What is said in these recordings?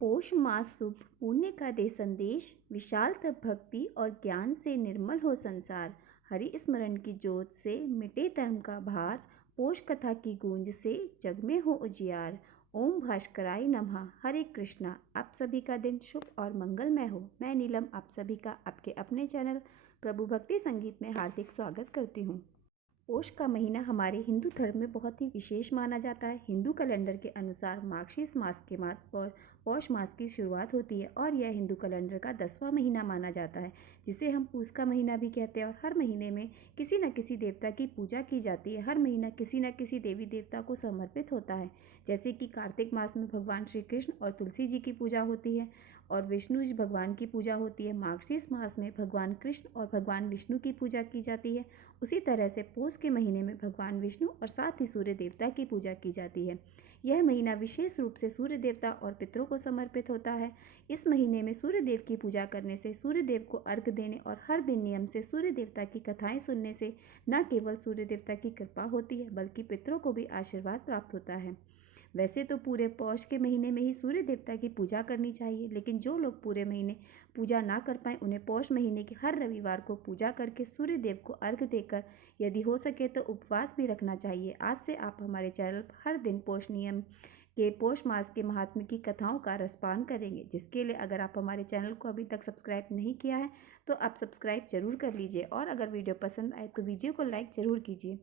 पौष मास शुभ पुण्य का दे संदेश, विशाल तप भक्ति और ज्ञान से निर्मल हो संसार। हरि स्मरण की ज्योत से मिटे धर्म का भार, पौष कथा की गूंज से जग में हो उजियार। ओम भास्कराय नमः। हरे कृष्णा। आप सभी का दिन शुभ और मंगलमय हो। मैं नीलम आप सभी का आपके अपने चैनल प्रभु भक्ति संगीत में हार्दिक स्वागत करती हूँ। पौष का महीना हमारे हिंदू धर्म में बहुत ही विशेष माना जाता है। हिंदू कैलेंडर के अनुसार मार्गशीर्ष मास के बाद और पौष मास की शुरुआत होती है और यह हिंदू कैलेंडर का 10वां महीना माना जाता है, जिसे हम पूस का महीना भी कहते हैं। और हर महीने में किसी न किसी देवता की पूजा की जाती है। हर महीना किसी न किसी देवी देवता को समर्पित होता है। जैसे कि कार्तिक मास में भगवान श्री कृष्ण और तुलसी जी की पूजा होती है और विष्णु जी भगवान की पूजा होती है। मार्गशीर्ष मास में भगवान कृष्ण और भगवान विष्णु की पूजा की जाती है। उसी तरह से पौष के महीने में भगवान विष्णु और साथ ही सूर्य देवता की पूजा की जाती है। यह महीना विशेष रूप से सूर्य देवता और पितरों को समर्पित होता है। इस महीने में सूर्य देव की पूजा करने से, सूर्य देव को अर्घ देने और हर दिन नियम से सूर्य देवता की कथाएं सुनने से न केवल सूर्य देवता की कृपा होती है बल्कि पितरों को भी आशीर्वाद प्राप्त होता है। वैसे तो पूरे पौष के महीने में ही सूर्य देवता की पूजा करनी चाहिए, लेकिन जो लोग पूरे महीने पूजा ना कर पाए उन्हें पौष महीने के हर रविवार को पूजा करके सूर्य देव को अर्घ देकर यदि हो सके तो उपवास भी रखना चाहिए। आज से आप हमारे चैनल पर हर दिन पौष नियम के पौष मास के महात्म्य की कथाओं का रसपान करेंगे, जिसके लिए अगर आप हमारे चैनल को अभी तक सब्सक्राइब नहीं किया है तो आप सब्सक्राइब जरूर कर लीजिए और अगर वीडियो पसंद आए तो वीडियो को लाइक जरूर कीजिए।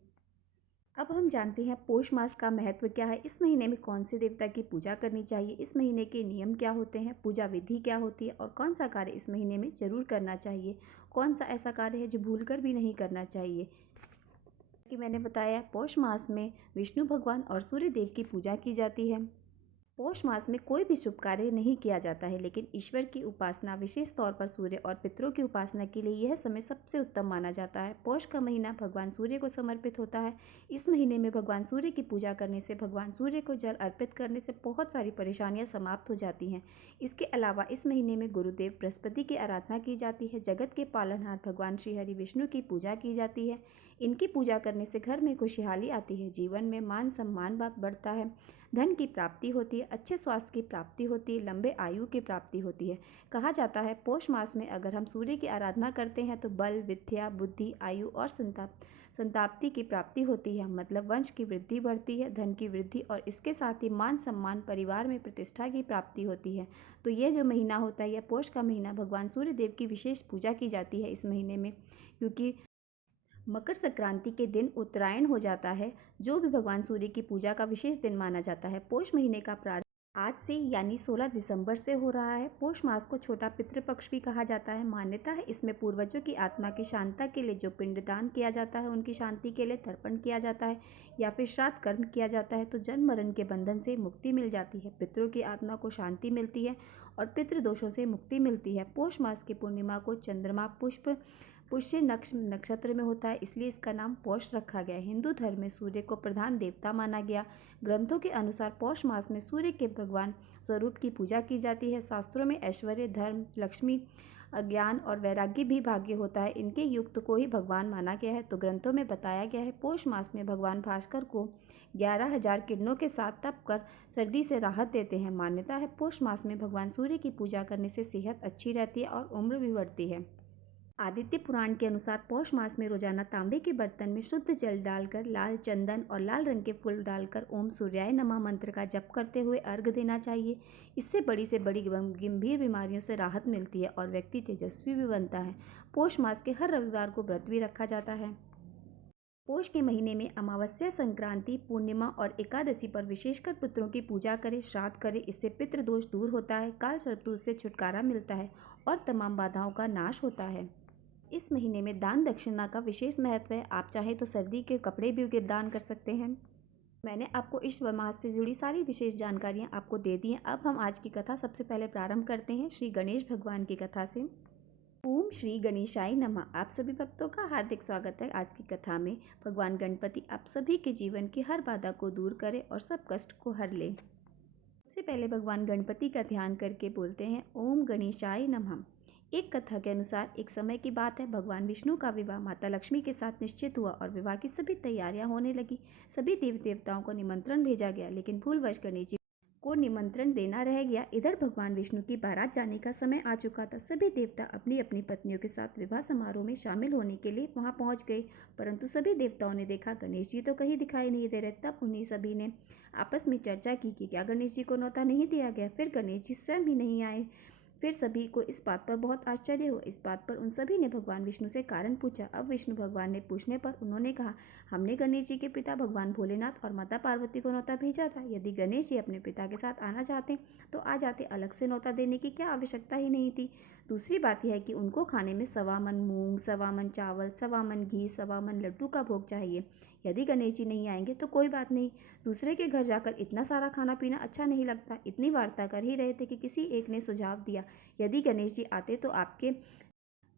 अब हम जानते हैं पौष मास का महत्व क्या है, इस महीने में कौन से देवता की पूजा करनी चाहिए, इस महीने के नियम क्या होते हैं, पूजा विधि क्या होती है और कौन सा कार्य इस महीने में जरूर करना चाहिए, कौन सा ऐसा कार्य है जो भूलकर भी नहीं करना चाहिए। कि मैंने बताया पौष मास में विष्णु भगवान और सूर्य देव की पूजा की जाती है। पौष मास में कोई भी शुभ कार्य नहीं किया जाता है, लेकिन ईश्वर की उपासना विशेष तौर पर सूर्य और पितरों की उपासना के लिए यह समय सबसे उत्तम माना जाता है। पौष का महीना भगवान सूर्य को समर्पित होता है। इस महीने में भगवान सूर्य की पूजा करने से, भगवान सूर्य को जल अर्पित करने से बहुत सारी परेशानियां समाप्त हो जाती हैं। इसके अलावा इस महीने में गुरुदेव बृहस्पति की आराधना की जाती है। जगत के पालनहार भगवान श्री हरि विष्णु की पूजा की जाती है। इनकी पूजा करने से घर में खुशहाली आती है, जीवन में मान सम्मान बढ़ता है, धन की प्राप्ति होती है, अच्छे स्वास्थ्य की प्राप्ति होती है, लंबे आयु की प्राप्ति होती है। कहा जाता है पौष मास में अगर हम सूर्य की आराधना करते हैं तो बल, विद्या, बुद्धि, आयु और संताप्ति की प्राप्ति होती है, मतलब वंश की वृद्धि बढ़ती है, धन की वृद्धि और इसके साथ ही मान सम्मान, परिवार में प्रतिष्ठा की प्राप्ति होती है। तो ये जो महीना होता है, यह पौष का महीना, भगवान सूर्य देव की विशेष पूजा की जाती है इस महीने में, क्योंकि मकर संक्रांति के दिन उत्तरायण हो जाता है, जो भी भगवान सूर्य की पूजा का विशेष दिन माना जाता है। पौष महीने का प्रारंभ आज से यानी 16 दिसंबर से हो रहा है। पौष मास को छोटा पितृपक्ष भी कहा जाता है। मान्यता है इसमें पूर्वजों की आत्मा की शांति के लिए जो पिंडदान किया जाता है, उनकी शांति के लिए तर्पण किया जाता है या फिर श्राद्ध कर्म किया जाता है तो जन्म मरण के बंधन से मुक्ति मिल जाती है, पितरों की आत्मा को शांति मिलती है और पितृदोषों से मुक्ति मिलती है। पौष मास की पूर्णिमा को चंद्रमा पुष्य नक्षत्र में होता है, इसलिए इसका नाम पौष रखा गया। हिंदू धर्म में सूर्य को प्रधान देवता माना गया। ग्रंथों के अनुसार पौष मास में सूर्य के भगवान स्वरूप की पूजा की जाती है। शास्त्रों में ऐश्वर्य, धर्म, लक्ष्मी, ज्ञान और वैराग्य भी भाग्य होता है, इनके युक्त को ही भगवान माना गया है। तो ग्रंथों में बताया गया है पौष मास में भगवान भास्कर को 11,000 किरणों के साथ तप कर सर्दी से राहत देते हैं। मान्यता है पौष मास में भगवान सूर्य की पूजा करने से सेहत अच्छी रहती है और उम्र भी बढ़ती है। आदित्य पुराण के अनुसार पौष मास में रोजाना तांबे के बर्तन में शुद्ध जल डालकर लाल चंदन और लाल रंग के फूल डालकर ओम सूर्याय नमः मंत्र का जप करते हुए अर्घ देना चाहिए। इससे बड़ी से बड़ी गंभीर बीमारियों से राहत मिलती है और व्यक्ति तेजस्वी भी बनता है। पौष मास के हर रविवार को व्रत भी रखा जाता है। पौष के महीने में अमावस्या, संक्रांति, पूर्णिमा और एकादशी पर विशेषकर पितरों की पूजा करें, श्राद्ध करें। इससे पितृदोष दूर होता है, काल सर्प से छुटकारा मिलता है और तमाम बाधाओं का नाश होता है। इस महीने में दान दक्षिणा का विशेष महत्व है। आप चाहें तो सर्दी के कपड़े भी दान कर सकते हैं। मैंने आपको इस मास से जुड़ी सारी विशेष जानकारियां आपको दे दी हैं। अब हम आज की कथा सबसे पहले प्रारंभ करते हैं श्री गणेश भगवान की कथा से। ओम श्री गणेशाय नमः। आप सभी भक्तों का हार्दिक स्वागत है। आज की कथा में भगवान गणपति आप सभी के जीवन की हर बाधा को दूर करें और सब कष्ट को हर ले। सबसे पहले भगवान गणपति का ध्यान करके बोलते हैं ओम गणेशाय नमः। एक कथा के अनुसार एक समय की बात है, भगवान विष्णु का विवाह माता लक्ष्मी के साथ निश्चित हुआ और विवाह की सभी तैयारियां होने लगी। सभी देवी देवताओं को निमंत्रण भेजा गया, लेकिन भूलवश गणेश जी को निमंत्रण देना रह गया। इधर भगवान विष्णु की बारात जाने का समय आ चुका था। सभी देवता अपनी अपनी पत्नियों के साथ विवाह समारोह में शामिल होने के लिए वहां पहुंच गए, परंतु सभी देवताओं ने देखा गणेश जी तो कहीं दिखाई नहीं दे रहे। तब उन्हीं सभी ने आपस में चर्चा की कि क्या गणेश जी को न्योता नहीं दिया गया। फिर गणेश जी स्वयं ही नहीं आए। फिर सभी को इस बात पर बहुत आश्चर्य हुआ। इस बात पर उन सभी ने भगवान विष्णु से कारण पूछा। अब विष्णु भगवान ने पूछने पर उन्होंने कहा, हमने गणेश जी के पिता भगवान भोलेनाथ और माता पार्वती को न्योता भेजा था। यदि गणेश जी अपने पिता के साथ आना चाहते तो आ जाते, अलग से न्योता देने की क्या आवश्यकता ही नहीं थी। दूसरी बात यह है कि उनको खाने में 1.25 मन मूंग, 1.25 मन चावल, 1.25 मन घी, 1.25 मन लड्डू का भोग चाहिए। यदि गणेश जी नहीं आएंगे तो कोई बात नहीं, दूसरे के घर जाकर इतना सारा खाना पीना अच्छा नहीं लगता। इतनी वार्ता कर ही रहे थे कि किसी एक ने सुझाव दिया, यदि गणेश जी आते तो आपके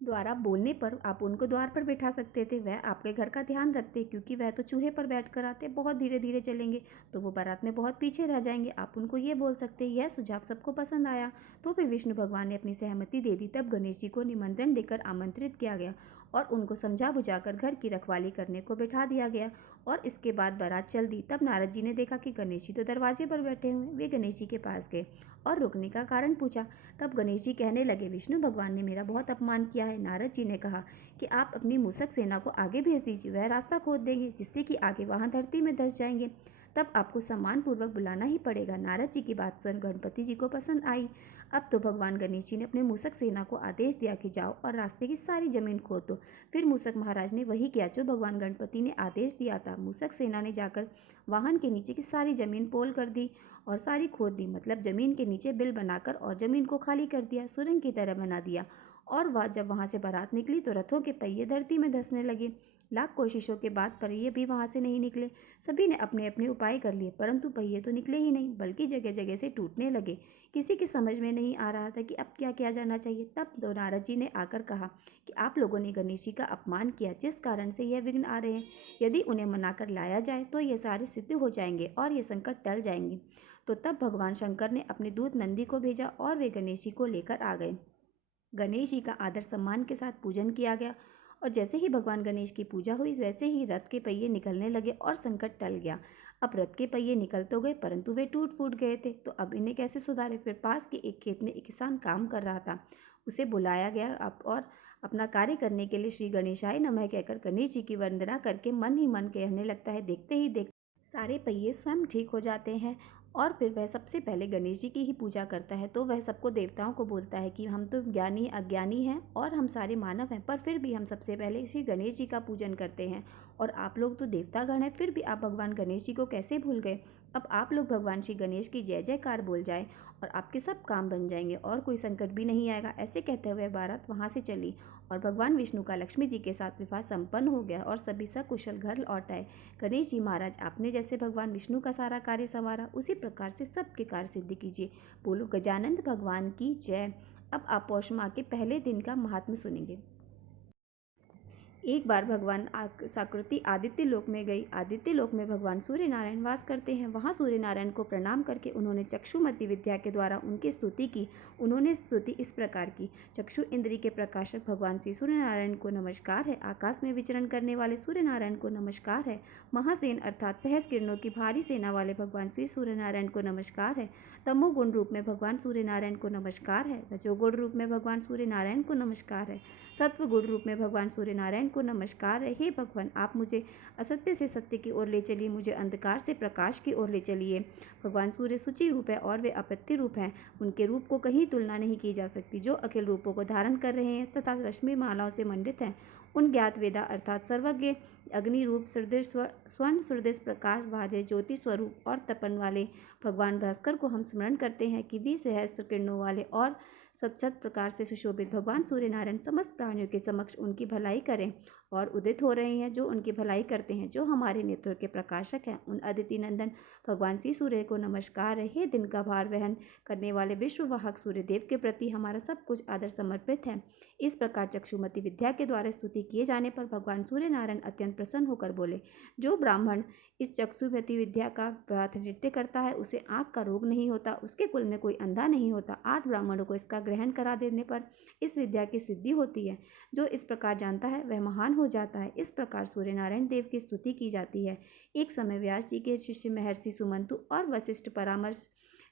द्वारा बोलने पर आप उनको द्वार पर बैठा सकते थे। वह आपके घर का ध्यान रखते, क्योंकि वह तो चूहे पर बैठ कर आते, बहुत धीरे धीरे चलेंगे तो वो बारात में बहुत पीछे रह जाएंगे। आप उनको ये बोल सकते। यह सुझाव सबको पसंद आया तो फिर विष्णु भगवान ने अपनी सहमति दे दी। तब गणेश जी को निमंत्रण देकर आमंत्रित किया गया और उनको समझा बुझाकर घर की रखवाली करने को बैठा दिया गया और इसके बाद बारात चल दी। तब नारद जी ने देखा कि गणेश जी तो दरवाजे पर बैठे हुए। वे गणेश जी के पास गए और रुकने का कारण पूछा। तब गणेश जी कहने लगे, विष्णु भगवान ने मेरा बहुत अपमान किया है। नारद जी ने कहा कि आप अपनी मूषक सेना को आगे भेज दीजिए, वह रास्ता खोद देंगे जिससे कि आगे वहां धरती में धंस जाएंगे। तब आपको सम्मान पूर्वक बुलाना ही पड़ेगा। नारद जी की बात सुन गणपति जी को पसंद आई। अब तो भगवान गणेश जी ने अपने मूषक सेना को आदेश दिया कि जाओ और रास्ते की सारी जमीन खोद दो। फिर मूषक महाराज ने वही किया जो भगवान गणपति ने आदेश दिया था। मूषक सेना ने जाकर वाहन के नीचे की सारी जमीन पोल कर दी और सारी खोद दी, मतलब जमीन के नीचे बिल बनाकर और जमीन को खाली कर दिया, सुरंग की तरह बना दिया। और वह जब वहां से बारात निकली तो रथों के पहिए धरती में धंसने लगे। लाख कोशिशों के बाद पहिए भी वहां से नहीं निकले। सभी ने अपने अपने उपाय कर लिए, परंतु पहिए तो निकले ही नहीं, बल्कि जगह जगह से टूटने लगे। किसी की समझ में नहीं आ रहा था कि अब क्या किया जाना चाहिए। तब तो नारद जी ने आकर कहा कि आप लोगों ने गणेश जी का अपमान किया, जिस कारण से यह विघ्न आ रहे हैं। यदि उन्हें मनाकर लाया जाए तो ये सारे सिद्ध हो जाएंगे और ये संकट टल जाएंगे। तो तब भगवान शंकर ने अपने दूत नंदी को भेजा और वे गणेश जी को लेकर आ गए। गणेश जी का आदर सम्मान के साथ पूजन किया गया और जैसे ही भगवान गणेश की पूजा हुई वैसे ही रथ के पहिए निकलने लगे और संकट टल गया। अब रथ के पहिए निकल तो गए, परंतु वे टूट फूट गए थे। तो अब इन्हें कैसे सुधारे। फिर पास के एक खेत में एक किसान काम कर रहा था। उसे बुलाया गया और अपना कार्य करने के लिए श्री गणेशाय नमः कहकर गणेश जी की वंदना करके मन ही मन कहने लगता है। देखते ही देखते सारे पहिए स्वयं ठीक हो जाते हैं और फिर वह सबसे पहले गणेश जी की ही पूजा करता है। तो वह सबको देवताओं को बोलता है कि हम तो ज्ञानी अज्ञानी हैं और हम सारे मानव हैं, पर फिर भी हम सबसे पहले श्री गणेश जी का पूजन करते हैं और आप लोग तो देवतागण हैं, फिर भी आप भगवान गणेश जी को कैसे भूल गए। अब आप लोग भगवान श्री गणेश की जय जयकार बोल जाए और आपके सब काम बन जाएंगे और कोई संकट भी नहीं आएगा। ऐसे कहते हुए बारात वहां से चली और भगवान विष्णु का लक्ष्मी जी के साथ विवाह संपन्न हो गया और सभी सकुशल घर लौट आए। गणेश जी महाराज, आपने जैसे भगवान विष्णु का सारा कार्य संवारा, उसी प्रकार से सबके कार्य सिद्धि कीजिए। बोलो गजानंद भगवान की जय। अब आप पौष माह के पहले दिन का महात्म्य सुनेंगे। एक बार भगवान साकृति आदित्य लोक में गई। आदित्य लोक में भगवान सूर्य नारायण वास करते हैं। वहां सूर्य नारायण को प्रणाम करके उन्होंने चक्षुमति विद्या के द्वारा उनकी स्तुति की। उन्होंने स्तुति इस प्रकार की, चक्षु इंद्री के प्रकाशक भगवान श्री सूर्य नारायण को नमस्कार है। आकाश में विचरण करने वाले सूर्य नारायण को नमस्कार है। महासेन अर्थात सहज किरणों की भारी सेना वाले भगवान श्री सूर्य नारायण को नमस्कार है। तमोगुण रूप में भगवान सूर्य नारायण को नमस्कार है। रजोगुण रूप में भगवान सूर्य नारायण को नमस्कार है। सत्व गुण रूप में भगवान सूर्य नारायण को नमस्कार है। हे भगवान, आप मुझे असत्य से सत्य की ओर ले चलिए, मुझे अंधकार से प्रकाश की ओर ले चलिए। भगवान सूर्य सूचि रूप है और वे अपत्य रूप हैं। उनके रूप को कहीं तुलना नहीं की जा सकती। जो अखिल रूपों को धारण कर रहे हैं तथा रश्मि मालाओं से मंडित हैं, उन ज्ञात वेदा अर्थात सर्वज्ञ अग्नि रूप स्वर्ण सुरदेश प्रकाश वाले ज्योति स्वरूप और तपन वाले भगवान भास्कर को हम स्मरण करते हैं कि वी सहस्त्र किरणों वाले और सत प्रकार से सुशोभित भगवान सूर्य नारायण समस्त प्राणियों के समक्ष उनकी भलाई करें और उदित हो रहे हैं, जो उनकी भलाई करते हैं, जो हमारे नेत्रों के प्रकाशक हैं। उन अदिति नंदन भगवान श्री सूर्य को नमस्कार है। हे दिन का भार वहन करने वाले विश्ववाहक सूर्य देव के प्रति हमारा सब कुछ आदर समर्पित है। इस प्रकार चक्षुमति विद्या के द्वारा स्तुति किए जाने पर भगवान सूर्य नारायण अत्यंत प्रसन्न होकर बोले, जो ब्राह्मण इस चक्षुमति विद्या का नृत्य करता है उसे आँख का रोग नहीं होता, उसके कुल में कोई अंधा नहीं होता। 8 ब्राह्मणों को इसका ग्रहण करा देने पर इस विद्या की सिद्धि होती है। जो इस प्रकार जानता है वह महान हो जाता है। इस प्रकार सूर्य नारायण देव की स्तुति की जाती है। एक समय व्यास जी के शिष्य महर्षि सुमंतु और वशिष्ठ परामर्श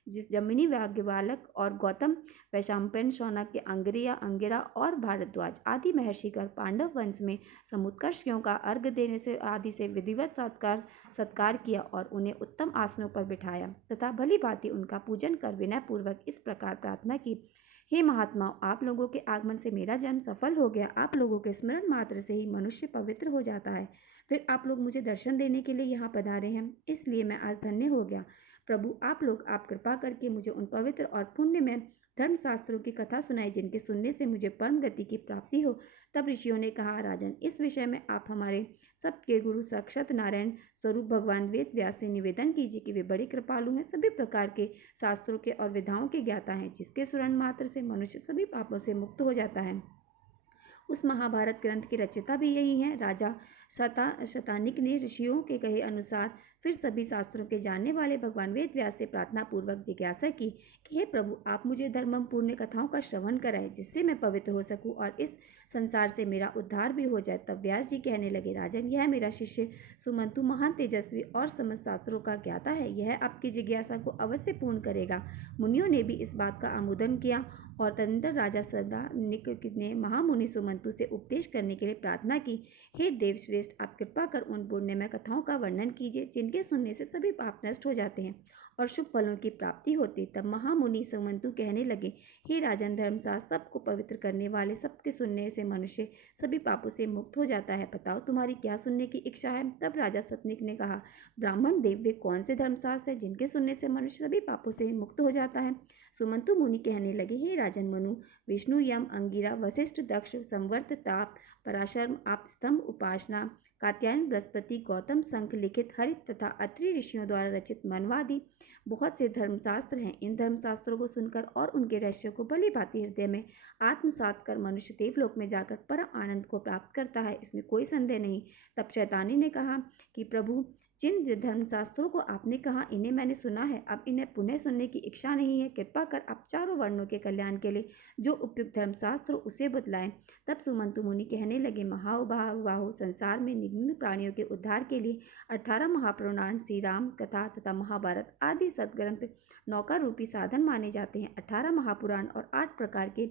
जिस जमिनी याज्ञवल्क्य और गौतम, वैशंपायन, शौनक के अंगिरा और भारद्वाज आदि महर्षिगण पांडव वंश में समुत्कर्षियों का अर्घ देने से आदि से विधिवत सत्कार किया और उन्हें उत्तम आसनों पर बिठाया तथा भली भांति उनका पूजन कर विनय पूर्वक इस प्रकार प्रार्थना की, हे महात्माओं, आप लोगों के आगमन से मेरा जन्म सफल हो गया। आप लोगों के स्मरण मात्र से ही मनुष्य पवित्र हो जाता है। फिर आप लोग मुझे दर्शन देने के लिए यहाँ पधारे हैं, इसलिए मैं आज धन्य हो गया। प्रभु, आप कृपा करके मुझे उन पवित्र और पुण्य में धर्मशास्त्रों की कथा सुनाई जिनके सुनने से मुझे परम गति की प्राप्ति हो। तब ऋषियों ने कहा, राजन, इस विषय में आप हमारे सबके गुरु साक्षात नारायण स्वरूप भगवान वेद व्यास से निवेदन कीजिए कि वे बड़े कृपालु हैं, सभी प्रकार के शास्त्रों के और विधाओं के ज्ञाता हैं, जिसके स्मरण मात्र से मनुष्य सभी पापों से मुक्त हो जाता है। उस महाभारत ग्रंथ के रचयिता भी यही हैं। राजा शतानिक ने ऋषियों के कहे अनुसार फिर सभी शास्त्रों के जानने वाले भगवान वेद व्यास से प्रार्थना पूर्वक जिज्ञासा की कि हे प्रभु, आप मुझे धर्मम पूर्ण कथाओं का श्रवण कराएं, जिससे मैं पवित्र हो सकूं और इस संसार से मेरा उद्धार भी हो जाए। तब व्यास जी कहने लगे, राजन, यह मेरा शिष्य सुमंतु महान तेजस्वी और समस्त शास्त्रों का ज्ञाता है, यह आपकी जिज्ञासा को अवश्य पूर्ण करेगा। मुनियों ने भी इस बात का आमोदन किया और तदनंतर राजा शतानिक ने महामुनि सुमंतु से उपदेश करने के लिए प्रार्थना की, हे देवश्रेष्ठ, आप कृपा कर उन पुण्यमय कथाओं का वर्णन कीजिए जिनके सुनने से सभी पाप नष्ट हो जाते हैं और शुभ फलों की प्राप्ति होती। तब महामुनि सुमंतु कहने लगे, हे राजन, धर्मशास्त्र सबको पवित्र करने वाले, सबके सुनने से मनुष्य सभी पापों से मुक्त हो जाता है। बताओ, तुम्हारी क्या सुनने की इच्छा है? तब राजा शतानिक ने कहा, ब्राह्मण देव, वे कौन से धर्मशास्त्र है जिनके सुनने से मनुष्य सभी पापों से मुक्त हो जाता है? सुमंतु मुनि कहने लगे, हे राजन, मनु, विष्णु, यम, अंगिरा, वशिष्ठ, दक्ष, संवर्त, ताप, पराशर, आप स्तंभ, उपासना, कात्यायन, बृहस्पति, गौतम, संख, लिखित, हरित तथा अत्रि ऋषियों द्वारा रचित मनवादी बहुत से धर्मशास्त्र हैं। इन धर्मशास्त्रों को सुनकर और उनके रहस्यों को भली भांति हृदय में आत्मसात कर मनुष्य देवलोक में जाकर परम आनंद को प्राप्त करता है, इसमें कोई संदेह नहीं। तब शैतानी ने कहा कि प्रभु, जिन धर्मशास्त्रों को आपने कहा इन्हें मैंने सुना है, अब इन्हें पुनः सुनने की इच्छा नहीं है। कृपा कर आप चारों वर्णों के कल्याण के लिए जो उपयुक्त धर्मशास्त्र उसे बतलाएं। तब सुमंतु मुनि कहने लगे, महाबाहो, संसार में निम्न प्राणियों के उद्धार के लिए 18 महापुराण, श्री राम कथा तथा महाभारत आदि सदग्रंथ नौका रूपी साधन माने जाते हैं। 18 महापुराण और 8 प्रकार के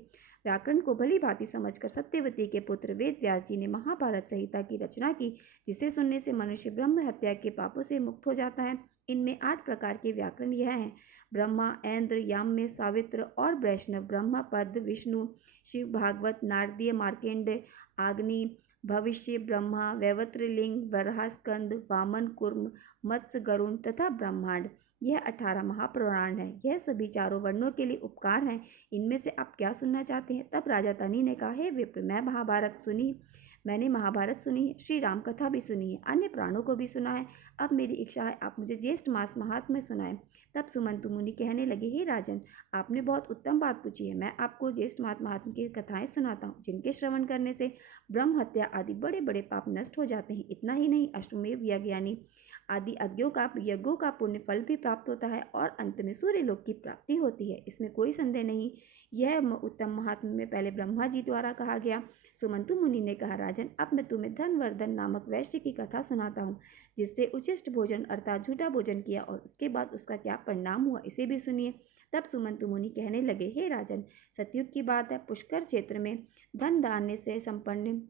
व्याकरण को भली भांति समझकर सत्यवती के पुत्र वेद व्यास जी ने महाभारत संहिता की रचना की, जिसे सुनने से मनुष्य ब्रह्म हत्या के पापों से मुक्त हो जाता है। इनमें 8 प्रकार के व्याकरण यह हैं: ब्रह्मा, ऐन्द्र, याम्य, सावित्र और वैष्णव, ब्रह्मा, पद, विष्णु, शिव, भागवत, नारदीय, मार्केंड, आग्नि, भविष्य, ब्रह्मा, वैवर्त लिंग, वराह, स्कंद, वामन, कूर्म, मत्स्य, गरुण तथा ब्रह्मांड। यह 18 महापुराण है। यह सभी चारों वर्णों के लिए उपकार हैं। इनमें से आप क्या सुनना चाहते हैं? तब राजा तनी ने कहा, हे विप्र, मैंने महाभारत सुनी है, श्री राम कथा भी सुनी है, अन्य पुराणों को भी सुना है। अब मेरी इच्छा है आप मुझे ज्येष्ठ मास महात्म्य सुनाएं। तब सुमंतु मुनि कहने लगे, हे राजन, आपने बहुत उत्तम बात पूछी है। मैं आपको ज्येष्ठ मास महात्म्य की कथाएं सुनाता हूँ, जिनके श्रवण करने से ब्रह्म हत्या आदि बड़े बड़े पाप नष्ट हो जाते हैं। इतना ही नहीं, अश्वमेध यज्ञ आदि यज्ञों का पुण्य फल भी प्राप्त होता है और अंत में सूर्य लोक की प्राप्ति होती है, इसमें कोई संदेह नहीं। यह उत्तम महात्म्य में पहले ब्रह्मा जी द्वारा कहा गया। सुमंतु मुनि ने कहा, राजन, अब मैं तुम्हें धनवर्धन नामक वैश्य की कथा सुनाता हूँ, जिससे उचिष्ट भोजन अर्थात झूठा भोजन किया और उसके बाद उसका क्या परिणाम हुआ, इसे भी सुनिए। तब सुमंतु मुनि कहने लगे, हे राजन, सतयुग की बात है। पुष्कर क्षेत्र में धन धान्य से संपन्न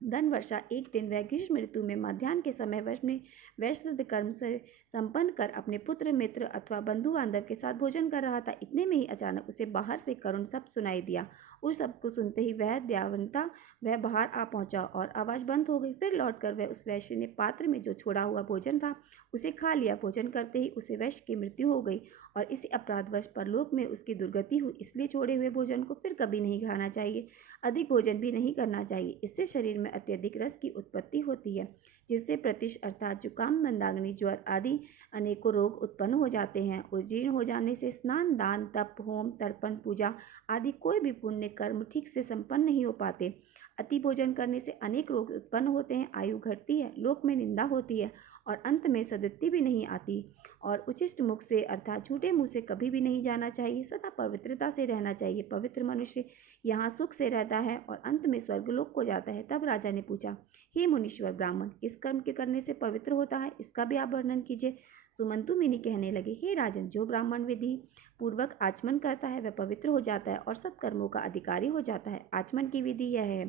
धन वर्षा एक दिन वह ग्रीष्म ऋतु में मध्याह्न के समय वैश्य कर्म से संपन्न कर अपने पुत्र, मित्र अथवा बंधु बांधव के साथ भोजन कर रहा था। इतने में ही अचानक उसे बाहर से करुण शब्द सुनाई दिया। उस शब्द को सुनते ही वह बाहर आ पहुंचा और आवाज बंद हो गई। फिर लौटकर वह उस वैश्य ने पात्र में जो छोड़ा हुआ भोजन था उसे खा लिया। भोजन करते ही उसे वैश्य की मृत्यु हो गई और इसी अपराधवश परलोक में उसकी दुर्गति हुई। इसलिए छोड़े हुए भोजन को फिर कभी नहीं खाना चाहिए, अधिक भोजन भी नहीं करना चाहिए। इससे शरीर में अत्यधिक रस की उत्पत्ति होती है, जिससे प्रतिश अर्थात जुकाम, मंदाग्नि, ज्वर आदि अनेकों रोग उत्पन्न हो जाते हैं। उजीर्ण हो जाने से स्नान, दान, तप, होम, तर्पण, पूजा आदि कोई भी पुण्य कर्म ठीक से संपन्न नहीं हो पाते। अति भोजन करने से अनेक रोग उत्पन्न होते हैं, आयु घटती है, लोक में निंदा होती है और अंत में सद्गति भी नहीं आती। और उचिष्ट मुख से अर्थात झूठे मुंह से कभी भी नहीं जाना चाहिए, सदा पवित्रता से रहना चाहिए। पवित्र मनुष्य यहाँ सुख से रहता है और अंत में स्वर्गलोक को जाता है। तब राजा ने पूछा, हे मुनीश्वर ब्राह्मण, किस कर्म के करने से पवित्र होता है, इसका भी आप वर्णन कीजिए। सुमंतु मुनि कहने लगे, हे राजन, जो ब्राह्मण विधि पूर्वक आचमन करता है वह पवित्र हो जाता है और सत्कर्मों का अधिकारी हो जाता है। आचमन की विधि यह है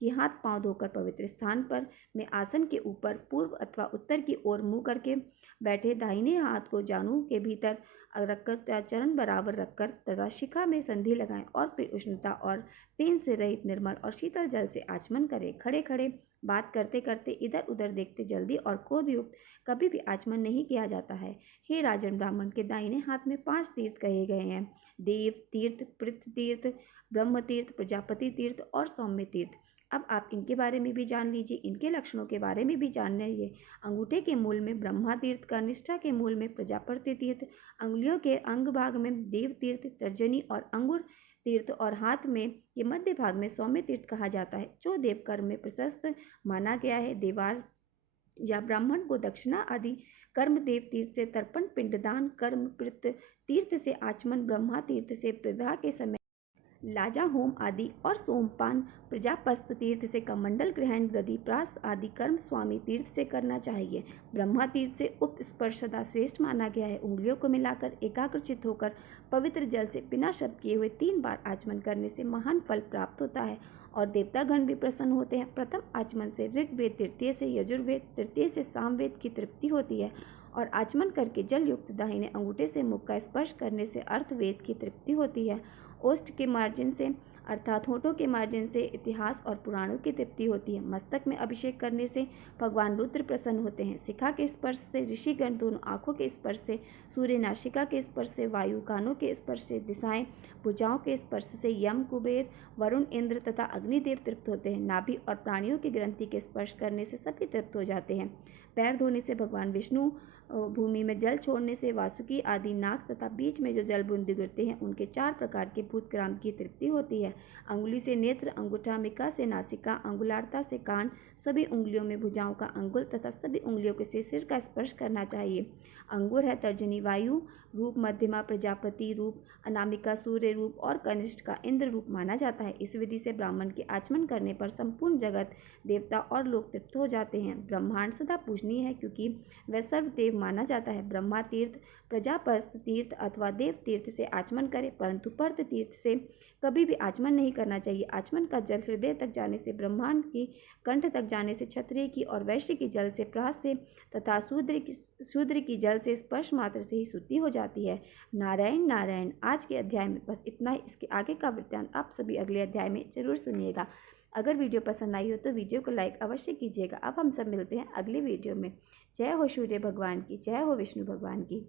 कि हाथ पांव धोकर पवित्र स्थान पर में आसन के ऊपर पूर्व अथवा उत्तर की ओर मुंह करके बैठे, दाहिने हाथ को जानु के भीतर रखकर चरण बराबर रखकर तथा शिखा में संधि लगाएं और फिर उष्णता और फेन से रहित निर्मल और शीतल जल से आचमन करें। खड़े खड़े बात करते करते इधर उधर देखते जल्दी और क्रोध युक्त कभी भी आचमन नहीं किया जाता है। हे राजन, ब्राह्मण के दाहिने हाथ में 5 तीर्थ कहे गए हैं, देव तीर्थ, पृथ्वी तीर्थ, ब्रह्म तीर्थ, प्रजापति तीर्थ और सौम्य तीर्थ। अब आप इनके बारे में भी जान लीजिए, इनके लक्षणों के बारे में भी जान लीजिए। अंगूठे के मूल में ब्रह्मा तीर्थ, कर्निष्ठा के मूल में प्रजापति तीर्थ, अंगुलियों के अंग भाग में देव तीर्थ, तर्जनी और अंगुर तीर्थ और हाथ में ये मध्य भाग में सौम्य तीर्थ कहा जाता है, जो देव कर्म में प्रशस्त माना गया है। देवार या ब्राह्मण को दक्षिणा आदि कर्म देव तीर्थ से तर्पण, पिंडदान, कर्म पृथ तीर्थ से आचमन, ब्रह्मा तीर्थ से विवाह के समय लाजा होम आदि और सोमपान, प्रजापस्त तीर्थ से कमंडल ग्रहण, दधि प्रास आदि कर्म स्वामी तीर्थ से करना चाहिए। ब्रह्मा तीर्थ से उपस्पर्श सदा श्रेष्ठ माना गया है। उंगलियों को मिलाकर एकाग्रचित होकर पवित्र जल से बिना शब्द किए हुए 3 बार आचमन करने से महान फल प्राप्त होता है और देवतागण भी प्रसन्न होते हैं। प्रथम आचमन से ऋग्वेद, तृतीय से यजुर्वेद, तृतीय से सामवेद की तृप्ति होती है और आचमन करके जल युक्त दाहिने अंगूठे से मुख का स्पर्श करने से अर्थवेद की तृप्ति होती है। ओष्ठ के मार्जिन से अर्थात होठों के मार्जिन से इतिहास और पुराणों की तृप्ति होती है। मस्तक में अभिषेक करने से भगवान रुद्र प्रसन्न होते हैं। शिखा के स्पर्श से ऋषिगण, दोनों आंखों के स्पर्श से सूर्य, नासिका के स्पर्श से वायु, कानों के स्पर्श से दिशाएं, भुजाओं के स्पर्श से यम, कुबेर, वरुण, इंद्र तथा अग्निदेव तृप्त होते हैं। नाभि और प्राणियों की ग्रंथि के स्पर्श करने से सभी तृप्त हो जाते हैं। पैर धोने से भगवान विष्णु, भूमि में जल छोड़ने से वासुकी आदि नाक तथा बीच में जो जल बूंदे गिरते हैं उनके 4 प्रकार के भूतग्राम की तृप्ति होती है। अंगुली से नेत्र, अंगूठा मिका से नासिका, अंगुलारता से कान, सभी उंगलियों में भुजाओं का अंगुल तथा सभी उंगलियों के सिर का स्पर्श करना चाहिए। अंगुर है तर्जनी वायु रूप, मध्यमा प्रजापति रूप, अनामिका सूर्य रूप और कनिष्ठ का इंद्र रूप माना जाता है। इस विधि से ब्राह्मण के आचमन करने पर संपूर्ण जगत, देवता और लोग तृप्त हो जाते हैं। ब्रह्मांड सदा पूजनीय है क्योंकि वह सर्वदेव माना जाता है। ब्रह्मा तीर्थ, प्रजापस्त तीर्थ अथवा देव तीर्थ से आचमन करें, परंतु पर्त तीर्थ से कभी भी आचमन नहीं करना चाहिए। आचमन का जल हृदय तक जाने से, ब्रह्मांड की कंठ तक जाने से, क्षत्रिय की और वैश्य की जल से, प्रास से तथा शूद्र की जल से स्पर्श मात्र से ही शुद्धि हो जाती है। नारायण नारायण। आज के अध्याय में बस इतना ही। इसके आगे का वृत्तांत आप सभी अगले अध्याय में जरूर सुनिएगा। अगर वीडियो पसंद आई हो तो वीडियो को लाइक अवश्य कीजिएगा। अब हम सब मिलते हैं अगले वीडियो में। जय हो सूर्य भगवान की, जय हो विष्णु भगवान की।